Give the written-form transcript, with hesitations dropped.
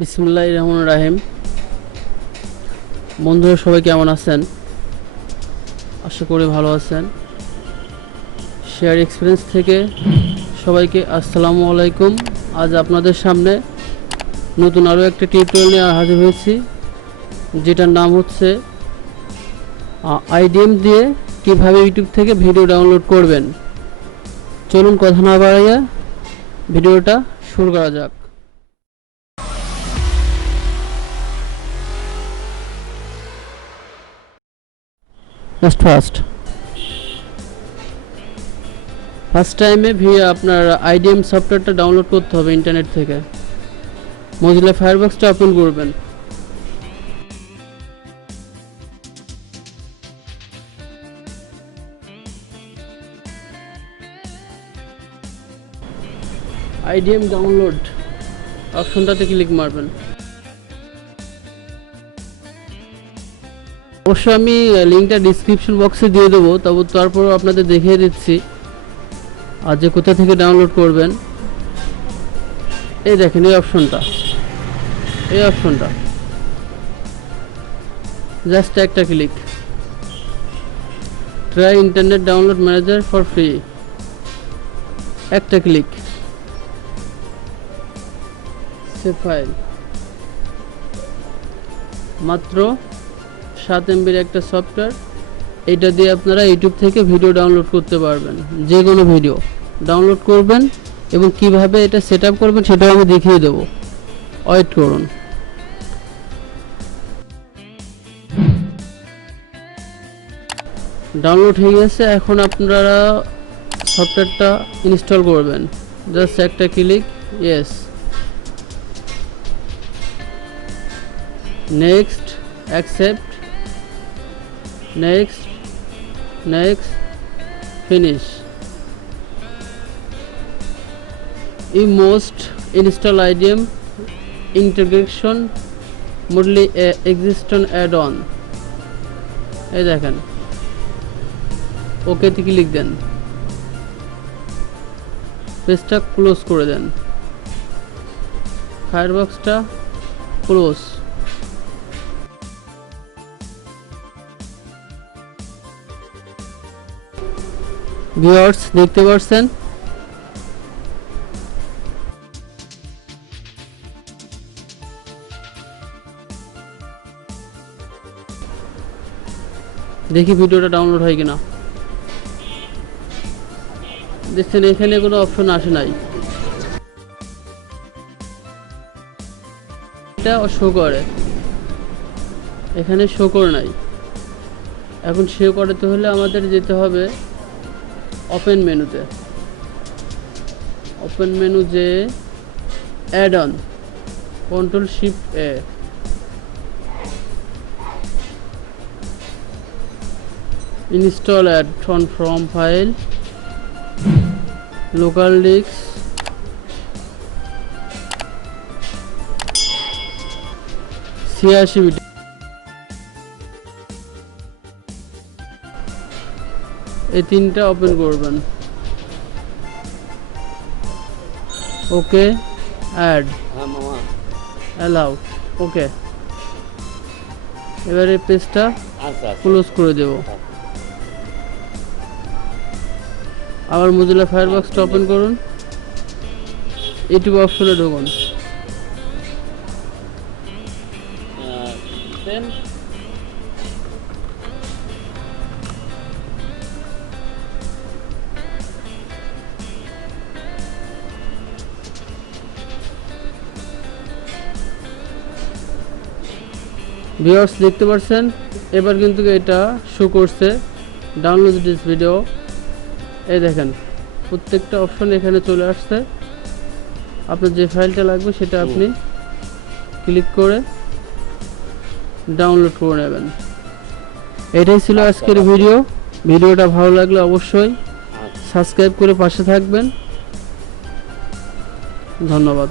বিসমিল্লাহির রহমানির রহিম। বন্ধুরা সবাই কেমন আছেন? আশা করি ভালো আছেন। শেয়ার এক্সপিরিয়েন্স থেকে সবাইকে আসসালামু আলাইকুম। আজ আপনাদের সামনে নতুন আরও একটা টিউটোরিয়াল নিয়ে হাজির হয়েছি, যেটার নাম হচ্ছে আইডিএম দিয়ে কিভাবে ইউটিউব থেকে ভিডিও ডাউনলোড করবেন। চলুন কথা না বাড়াইয়া ভিডিওটা শুরু করা যাক। ফার্স্ট টাইমে আপনার আইডিএম সফটওয়্যারটা ডাউনলোড করতে হবে ইন্টারনেট থেকে। মজিলা ফায়ারবক্সটা ওপেন করবেন। আইডিএম ডাউনলোড অপশনটাতে ক্লিক মারবেন। অবশ্য আমি লিঙ্কটা ডিসক্রিপশন বক্সে দিয়ে দেবো, তবে তারপরও আপনাদের দেখিয়ে দিচ্ছি আর যে কোথা থেকে ডাউনলোড করবেন। এই দেখেন এই অপশনটা জাস্ট একটা click. Try internet download manager for free, একটা ক্লিক। সেভ ফাইল, মাত্র 7 MBর একটা সফটওয়্যার। এইটা দিয়ে আপনারা ইউটিউব থেকে ভিডিও ডাউনলোড করতে পারবেন। যে কোনো ভিডিও ডাউনলোড করবেন এবং কিভাবে এটা সেট আপ করবেন সেটাও আমি দেখিয়ে দেবো। ওয়েট করুন। ডাউনলোড হয়ে গেছে। এখন আপনারা সফটওয়্যারটা ইনস্টল করবেন। জাস্ট একটা click, yes, next, accept, next, finish. You must install IDM integration modely existing add-on. এই দেখেন, ওকে তে ক্লিক দেন, পেজটা ক্লোজ করে দেন, ফায়ারবক্সটা ক্লোজ। ভিউয়ার্স দেখতে পাচ্ছেন দেখি ভিডিওটা ডাউনলোড হয় কিনা। দেখছেন এখানে কোনো অপশন আসে নাই, এটা শো করে, এখানে শো করে নাই। এখন শো করতে হলে আমাদের যেতে হবে ওপেন মেনুতে। ওপেন মেনু যে add on, control shift A, install add on from file, local disk, CRCB। এই তিনটা ওপেন করবেন। Okay, add, allow, okay. এবারে পেজটা ক্লোজ করে দেব। আবার মজিলা ফায়ারবক্সটা ওপেন করুন, ইউটিউব অপশনে ঢুকুন। ভিউয়ার্স দেখতে পাচ্ছেন এবার কিন্তু এটা শো করছে ডাউনলোড দিস ভিডিও। এই দেখেন প্রত্যেকটা অপশন এখানে চলে আসছে। আপনার যে ফাইলটা লাগবে সেটা আপনি ক্লিক করে ডাউনলোড করে নেবেন। এটাই ছিল আজকের ভিডিওটা ভালো লাগলে অবশ্যই সাবস্ক্রাইব করে পাশে থাকবেন। ধন্যবাদ।